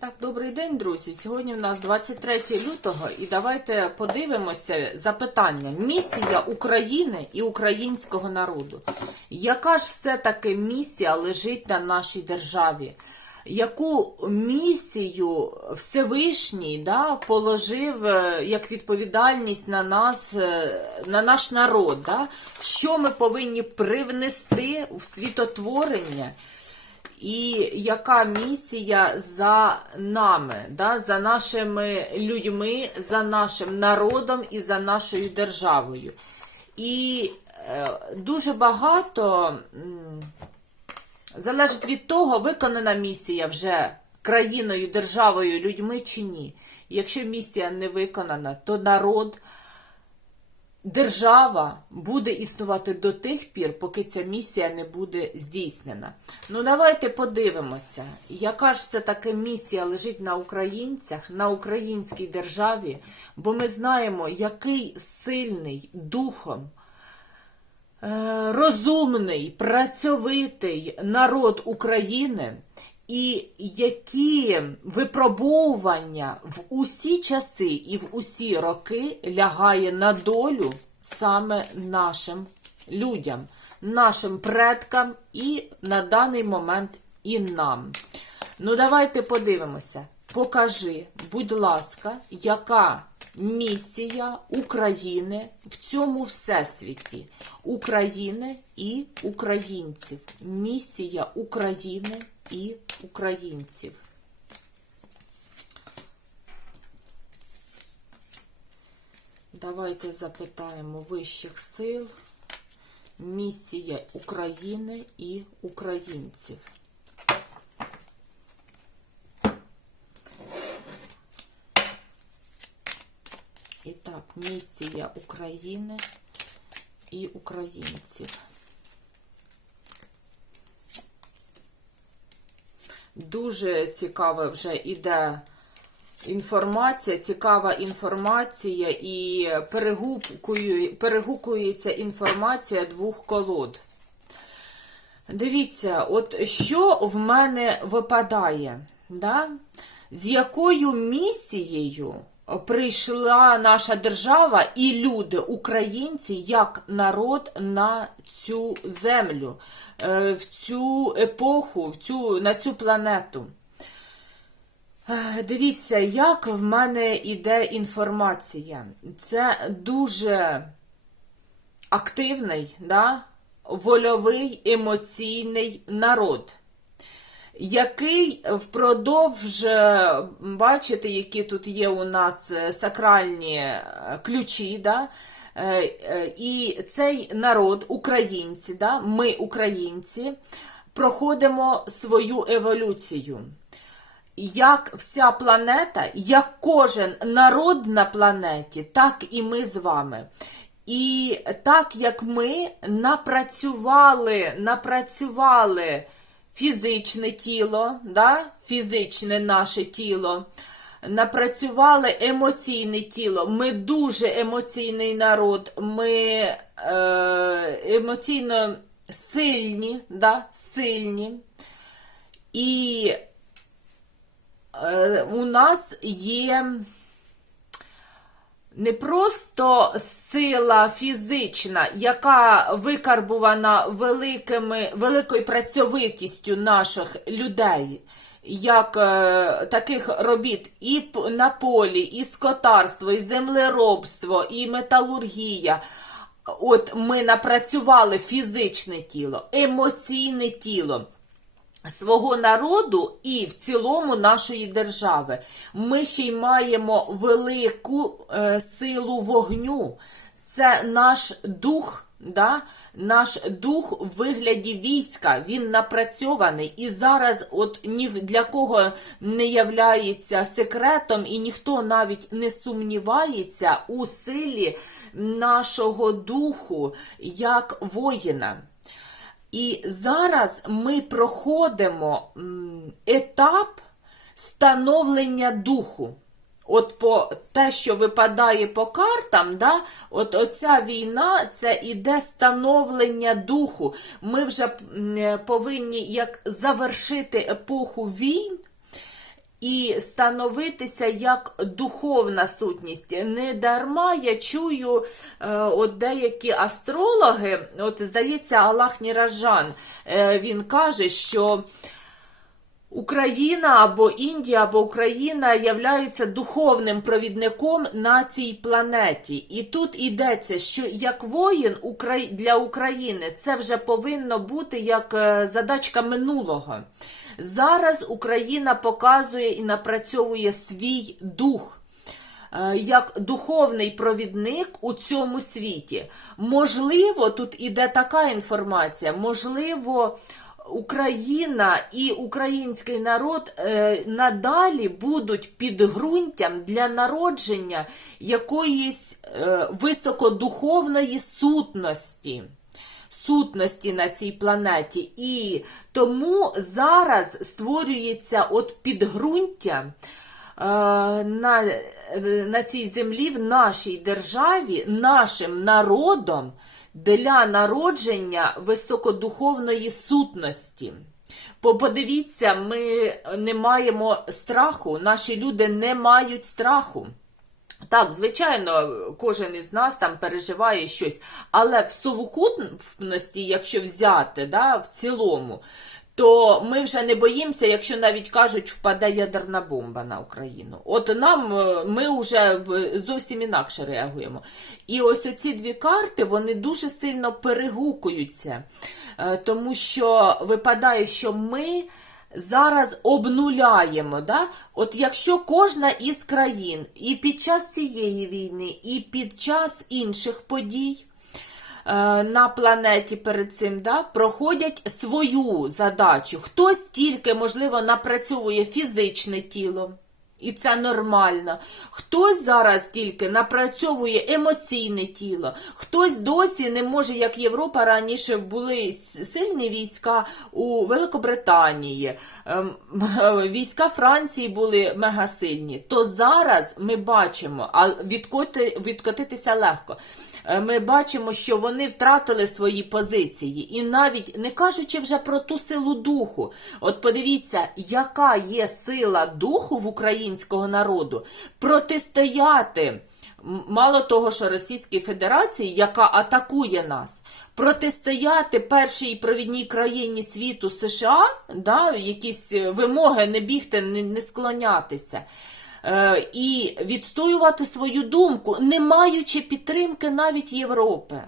Так, добрий день, друзі. Сьогодні в нас 23 лютого, і давайте подивимося запитання. Місія України і українського народу. Яка ж все-таки місія лежить на нашій державі? Яку місію Всевишній да, положив е, як відповідальність на нас, е, на наш народ? Да? Що ми повинні привнести в світотворення? І яка місія за нами, да, за нашими людьми, за нашим народом і за нашою державою. І е, дуже багато м, залежить від того, виконана місія вже країною, державою, людьми чи ні. Якщо місія не виконана, то народ. Держава буде існувати до тих пір, поки ця місія не буде здійснена. Ну, давайте подивимося, яка ж все-таки місія лежить на українцях, на українській державі, бо ми знаємо, який сильний духом, е, розумний, працьовитий народ України. І які випробовування в усі часи і в усі роки лягає на долю саме нашим людям, нашим предкам і на даний момент і нам. Ну, давайте подивимося. Покажи, будь ласка, яка місія України в цьому всесвіті, України і українців. Місія України і українців. Давайте запитаємо вищих сил, місія України і українців. І так, місія України і українців. Дуже цікава вже іде інформація, цікава інформація і перегукує, перегукується інформація двох колод. Дивіться, от що в мене випадає, да? з якою місією прийшла наша держава і люди, українці, як народ на цю землю, е, в цю епоху, в цю, на цю планету. Е, Дивіться, як в мене йде інформація. Це дуже активний, да? вольовий, емоційний народ який впродовж, е, бачите, які тут є у нас е, сакральні е, ключі, да? і цей народ, українці, да? ми, українці, проходимо свою еволюцію. Як вся планета, як кожен народ на планеті, так і ми з вами. І так як ми напрацювали, напрацювали фізичне тіло, да? фізичне наше тіло, напрацювали емоційне тіло. Ми дуже емоційний народ, ми е, емоційно сильні, да? сильні. І е, у нас є не просто сила фізична, яка викарбувана великими, великою працьовитістю наших людей, як е, таких робіт і на полі, і скотарство, і землеробство, і металургія. От ми напрацювали фізичне тіло, емоційне тіло свого народу і в цілому нашої держави. Ми ще й маємо велику е, силу вогню. Це наш дух. Да? Наш дух в вигляді війська, він напрацьований. І зараз от ні для кого не являється секретом, і ніхто навіть не сумнівається у силі нашого духу як воїна. І зараз ми проходимо етап становлення духу. От по те, що випадає по картам, да, от оця війна це іде становлення духу. Ми вже повинні як завершити епоху війн і становитися як духовна сутність. Не дарма я чую е, от деякі астрологи, от здається, Аллах Ніражан, е, він каже, що. Україна або Індія, або Україна являються духовним провідником на цій планеті. І тут йдеться, що як воїн для України це вже повинно бути як е, задачка минулого. Зараз Україна показує і напрацьовує свій дух е, як духовний провідник у цьому світі. Можливо, тут іде така інформація, можливо, Україна і український народ е, надалі будуть підґрунтям для народження якоїсь е, високодуховної сутності. Сутності на цій планеті. І тому зараз створюється от підґрунтя е, на, на цій землі, в нашій державі, нашим народом для народження високодуховної сутності. Подивіться, ми не маємо страху, наші люди не мають страху. Так, звичайно, кожен із нас там переживає щось, але в совокупності, якщо взяти, да, в цілому, то ми вже не боїмося, якщо навіть кажуть, впаде ядерна бомба на Україну. От нам е, ми вже зовсім інакше реагуємо. І ось оці дві карти вони дуже сильно перегукуються, е, тому що випадає, що ми зараз обнуляємо. Да? От якщо кожна із країн і під час цієї війни, і під час інших подій на планеті перед цим да, проходять свою задачу. Хтось тільки, можливо, напрацьовує фізичне тіло. І це нормально. Хтось зараз тільки напрацьовує емоційне тіло, хтось досі не може, як Європа раніше були сильні війська у Великобританії, ем, війська Франції були мегасильні. То зараз ми бачимо, а відкоти, відкотитися легко. Е, Ми бачимо, що вони втратили свої позиції, і навіть не кажучи вже про ту силу духу. От подивіться, яка є сила духу в українського народу протистояти. Мало того, що Російській Федерації, яка атакує нас, протистояти першій провідній країні світу США, да, якісь е, вимоги не бігти, не, склонятися і відстоювати свою думку, не маючи підтримки навіть Європи.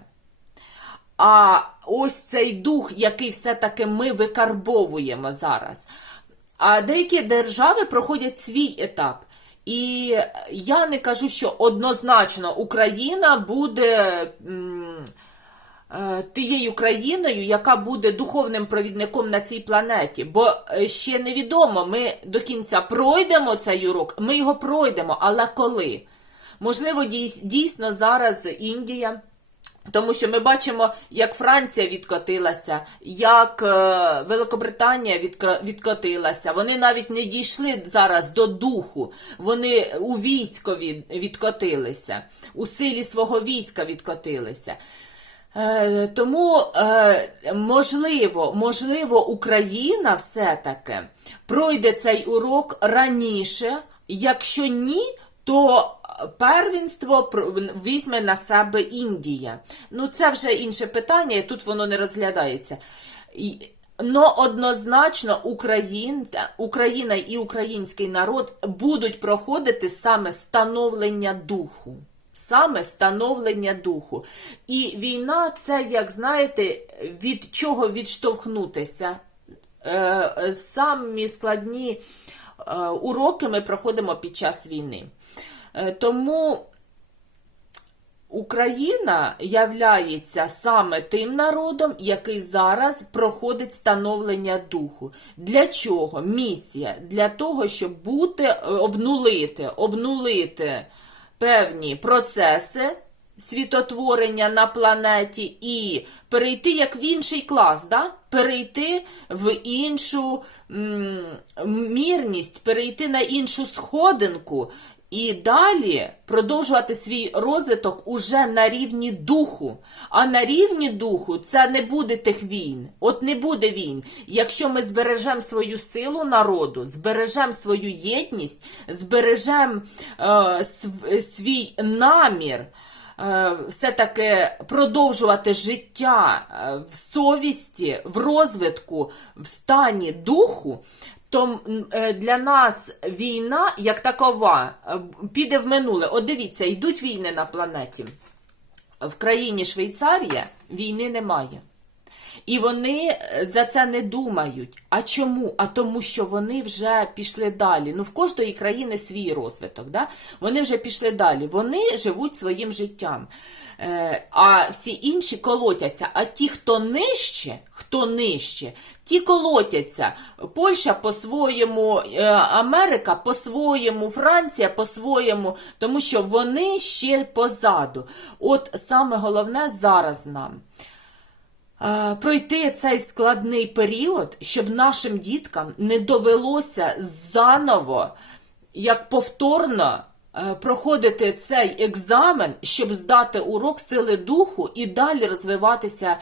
А ось цей дух, який все-таки ми викарбовуємо зараз. А деякі держави проходять свій етап. І я не кажу, що однозначно Україна буде м, е, тією країною, яка буде духовним провідником на цій планеті. Бо е, ще невідомо, ми до кінця пройдемо цей урок, ми його пройдемо, але коли? Можливо, дійсно зараз Індія. Тому що ми бачимо, як Франція відкотилася, як е, Великобританія відкотилася. Вони навіть не дійшли зараз до духу. Вони у військові відкотилися, у силі свого війська відкотилися. Е, тому е, можливо, можливо, Україна все-таки пройде цей урок раніше. Якщо ні, то первенство візьме на себе Індія. Ну, це вже інше питання, і тут воно не розглядається. Но однозначно Україн, Україна і український народ будуть проходити саме становлення духу. Саме становлення духу. І війна це, як знаєте, від чого відштовхнутися. Е, Самі складні е, уроки ми проходимо під час війни. Е, Тому Україна являється саме тим народом, який зараз проходить становлення духу. Для чого? Місія для того, щоб бути обнулити, обнулити певні процеси світотворення на планеті і перейти як в інший клас, да? перейти в іншу м, мірність, перейти на іншу сходинку і далі продовжувати свій розвиток уже на рівні духу. А на рівні духу це не буде тих війн. От не буде війн. Якщо ми збережемо свою силу народу, збережемо свою єдність, збережемо е, св- свій намір. е, Все-таки продовжувати життя е, в совісті, в розвитку, в стані духу, то е, для нас війна як такова е, піде в минуле. От дивіться, йдуть війни на планеті. В країні Швейцарія війни немає. І вони е, за це не думають. А чому? А тому, що вони вже пішли далі. Ну, в кожної країни свій розвиток. Да? Вони вже пішли далі. Вони живуть своїм життям. Е, а всі інші колотяться. А ті, хто нижче, хто нижче, ті колотяться. Польща по-своєму, е, Америка по-своєму, Франція по-своєму, тому що вони ще позаду. От саме головне зараз нам пройти цей складний період, щоб нашим діткам не довелося заново, як повторно, е, проходити цей екзамен, щоб здати урок сили духу і далі розвиватися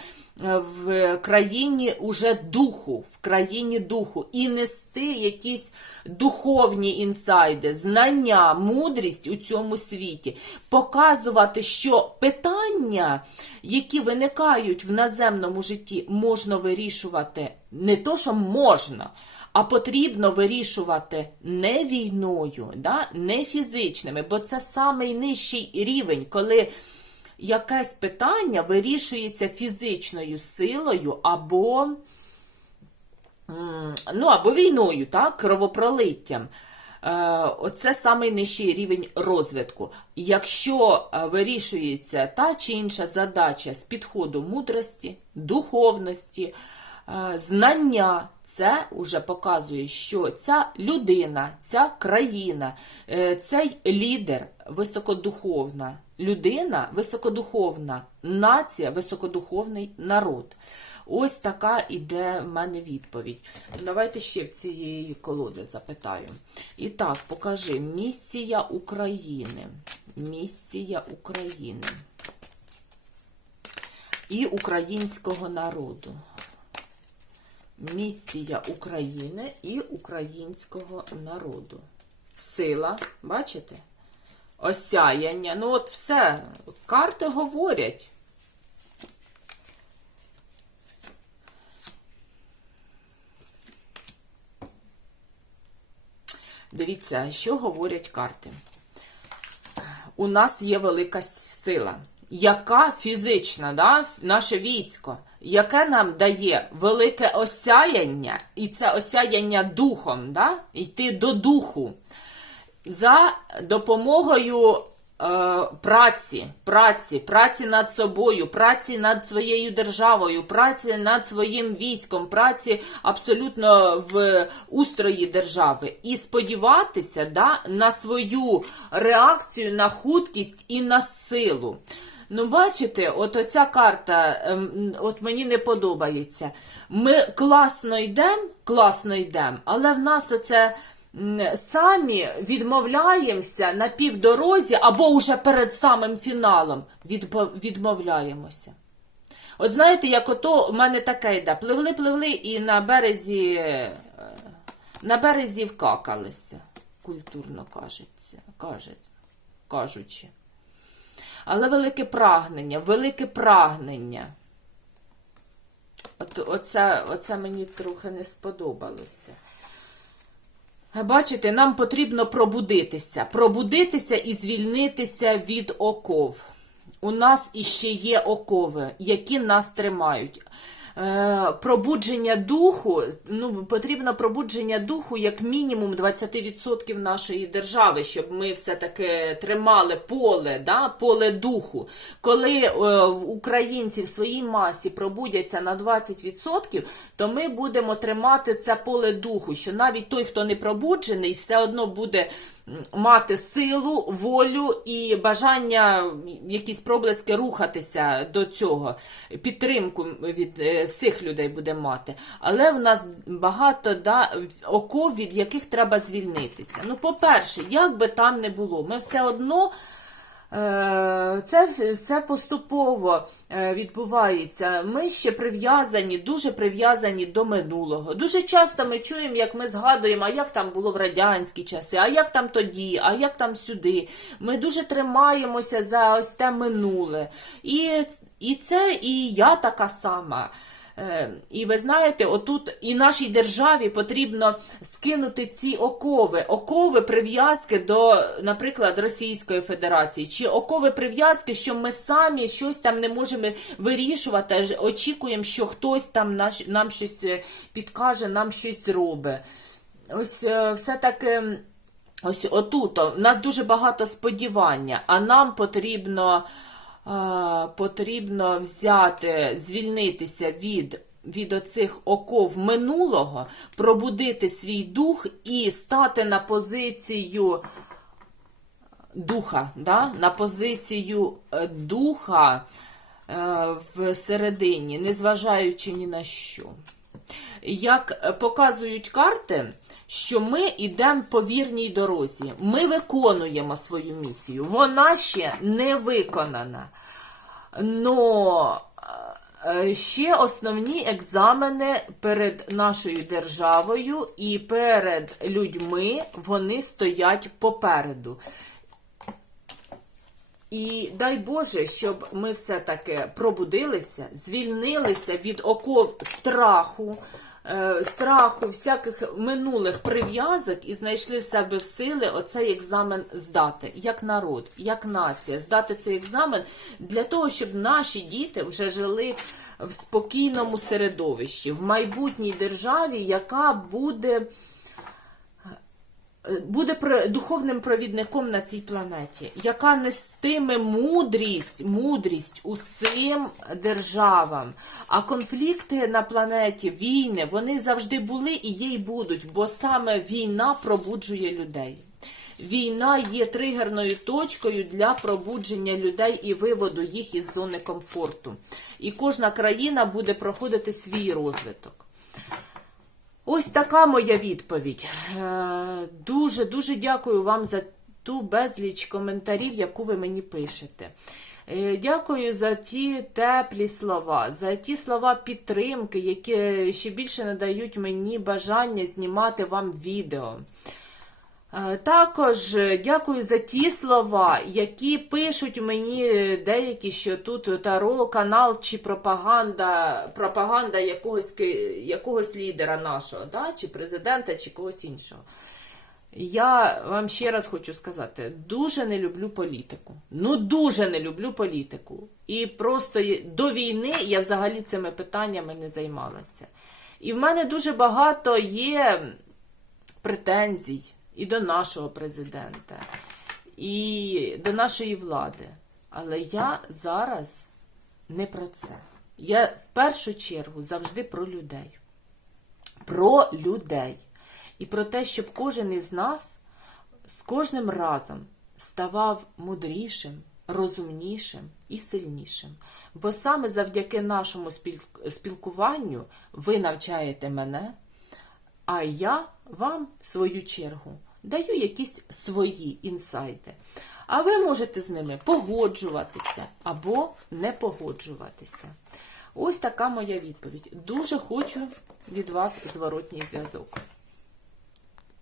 е, в країні уже духу, в країні духу, і нести якісь духовні інсайди, знання, мудрість у цьому світі, показувати, що питання, які виникають в наземному житті, можна вирішувати не то, що можна. А потрібно вирішувати не війною, да? не фізичними, бо це самий нижчий рівень, коли якесь питання вирішується фізичною силою або, ну, або війною, так? кровопролиттям. Е, Оце самий нижчий рівень розвитку. Якщо е, вирішується та чи інша задача з підходу мудрості, духовності, знання, це вже показує, що ця людина, ця країна, е, цей лідер високодуховна людина, високодуховна нація, високодуховний народ. Ось така іде в мене відповідь. Давайте ще в цієї колоди запитаю. І так, покажи місія України. Місія України. І українського народу. Місія України і українського народу. Сила, бачите? Осяяння. Ну, от все. Карти говорять. Дивіться, що говорять карти. У нас є велика сила, яка фізична, да? наше військо, яке нам дає велике осяяння, і це осяяння духом, да? йти до духу за допомогою е, праці, праці, праці над собою, праці над своєю державою, праці над своїм військом, праці абсолютно в устрої держави. І сподіватися да, на свою реакцію, на хуткість і на силу. Ну, бачите, от оця карта, ем, от мені не подобається. Ми класно йдемо, класно йдемо, але в нас оце самі відмовляємося на півдорозі або вже перед самим фіналом відмовляємося. От знаєте, як ото в мене таке йде. Пливли, пливли і на березі, е, на березі вкакалися, культурно кажеться, каже, кажучи. Але велике прагнення, велике прагнення. От, оце, оце мені трохи не сподобалося. Бачите, нам потрібно пробудитися. Пробудитися і звільнитися від оков. У нас іще є окови, які нас тримають. Е, пробудження духу, ну, потрібно пробудження духу як мінімум 20% нашої держави, щоб ми все-таки тримали поле, да, поле духу. Коли е, українці в своїй масі пробудяться на 20%, то ми будемо тримати це поле духу, що навіть той, хто не пробуджений, все одно буде мати силу, волю і бажання, якісь проблески рухатися до цього. Підтримку від е, всіх людей буде мати. Але в нас багато да, оков, від яких треба звільнитися. Ну, по-перше, як би там не було, ми все одно. Е, Це все поступово е, відбувається. Ми ще прив'язані, дуже прив'язані до минулого. Дуже часто ми чуємо, як ми згадуємо, а як там було в радянські часи, а як там тоді, а як там сюди. Ми дуже тримаємося за ось те минуле. І, і це і я така сама. Е, І ви знаєте, отут і нашій державі потрібно скинути ці окови, окови прив'язки до, наприклад, Російської Федерації, чи окови прив'язки, що ми самі щось там не можемо вирішувати, очікуємо, що хтось там нам щось е, підкаже, нам щось робить. Ось е, все таки. Ось отут в нас дуже багато сподівання, а нам потрібно, потрібно взяти, звільнитися від, від оцих оков минулого, пробудити свій дух і стати на позицію духа, да? на позицію е, духа е, всередині, незважаючи ні на що. Як показують карти, що ми йдемо по вірній дорозі, ми виконуємо свою місію. Вона ще не виконана. Но е, ще основні екзамени перед нашою державою і перед людьми вони стоять попереду. І дай Боже, щоб ми все-таки пробудилися, звільнилися від оков страху, е, страху всяких минулих прив'язок і знайшли в себе в сили оцей екзамен здати, як народ, як нація, здати цей екзамен для того, щоб наші діти вже жили в спокійному середовищі, в майбутній державі, яка буде буде про- духовним провідником на цій планеті, яка нестиме мудрість, мудрість усім державам. А конфлікти на планеті, війни, вони завжди були і є й будуть, бо саме війна пробуджує людей. Війна є тригерною точкою для пробудження людей і виводу їх із зони комфорту. І кожна країна буде проходити свій розвиток. Ось така моя відповідь. Е, Дуже дуже дякую вам за ту безліч коментарів, яку ви мені пишете. Е, Дякую за ті теплі слова, за ті слова підтримки, які ще більше надають мені бажання знімати вам відео. Е, Також е, дякую за ті слова, які пишуть мені деякі, що тут таро канал чи пропаганда, пропаганда якогось, якогось лідера нашого, да? чи президента, чи когось іншого. Я вам ще раз хочу сказати: дуже не люблю політику. Ну, дуже не люблю політику. І просто до війни я взагалі цими питаннями не займалася. І в мене дуже багато є претензій і до нашого президента, і до нашої влади. Але я зараз не про це. Я в першу чергу завжди про людей. Про людей. І про те, щоб кожен із нас з кожним разом ставав мудрішим, розумнішим і сильнішим. Бо саме завдяки нашому спілкуванню ви навчаєте мене, а я вам, в свою чергу, даю якісь свої інсайти. А ви можете з ними погоджуватися або не погоджуватися. Ось така моя відповідь. Дуже хочу від вас зворотній зв'язок.